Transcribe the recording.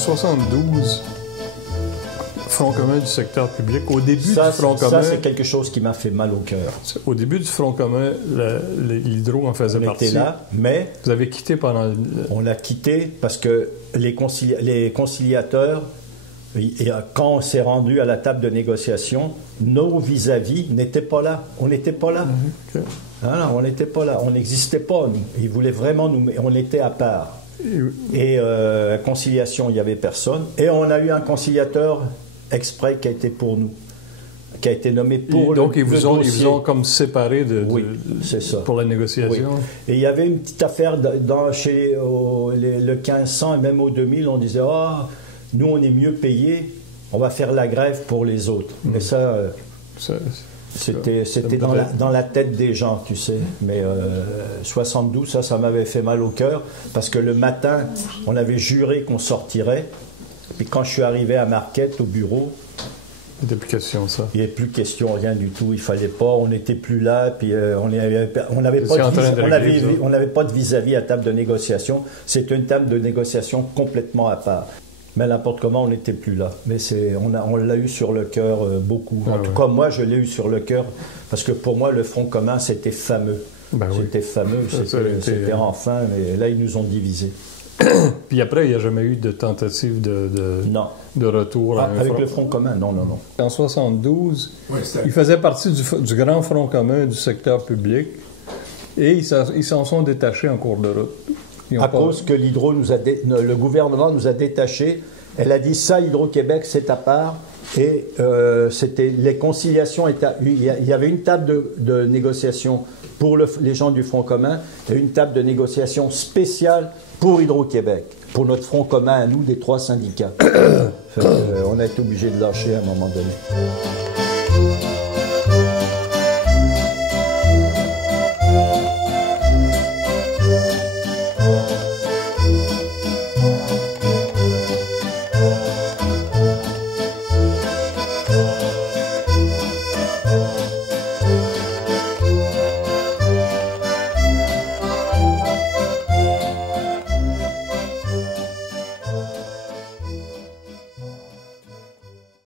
72, Front commun du secteur public, au début du Front commun... Ça, c'est quelque chose qui m'a fait mal au cœur. Au début du Front commun, l'Hydro en faisait partie. On était là, mais... Vous avez quitté pendant... On l'a quitté parce que les conciliateurs, quand on s'est rendu à la table de négociation, nos vis-à-vis n'étaient pas là. On n'était pas là. Okay. Non, on n'était pas là. On n'existait pas, nous. Ils voulaient vraiment nous... On était à part. Et conciliation, il n'y avait personne. Et on a eu un conciliateur exprès qui a été pour nous, qui a été nommé pour donc le dossier. Donc ils vous ont comme séparé c'est ça. Pour la négociation. Oui. Et il y avait une petite affaire chez le 1500 et même au 2000, on disait nous on est mieux payés, on va faire la grève pour les autres. Mais ça c'était dans la tête des gens, tu sais. Mais 72, ça m'avait fait mal au cœur parce que le matin, on avait juré qu'on sortirait. Puis quand je suis arrivé à Marquette, au bureau... Il n'y avait plus question, ça. Il n'y avait plus question, rien du tout. Il ne fallait pas, on n'était plus là. Puis on n'avait pas de vis-à-vis à table de négociation. C'était une table de négociation complètement à part. Mais n'importe comment, on n'était plus là. Mais on l'a eu sur le cœur beaucoup. En tout cas, moi, je l'ai eu sur le cœur parce que pour moi, le Front commun, c'était fameux. C'était fameux, c'était enfin, mais là, ils nous ont divisés. Puis après, il n'y a jamais eu de tentative de retour avec le Front commun, non. En 72, il faisait partie du grand Front commun du secteur public et ils s'en sont détachés en cours de route. Cause que l'Hydro le gouvernement nous a détachés. Elle a dit ça, Hydro-Québec, c'est à part. Et c'était les conciliations. Il y avait une table de négociation pour les gens du Front commun et une table de négociation spéciale pour Hydro-Québec, pour notre Front commun à nous, des 3 syndicats. On a été obligés de lâcher à un moment donné.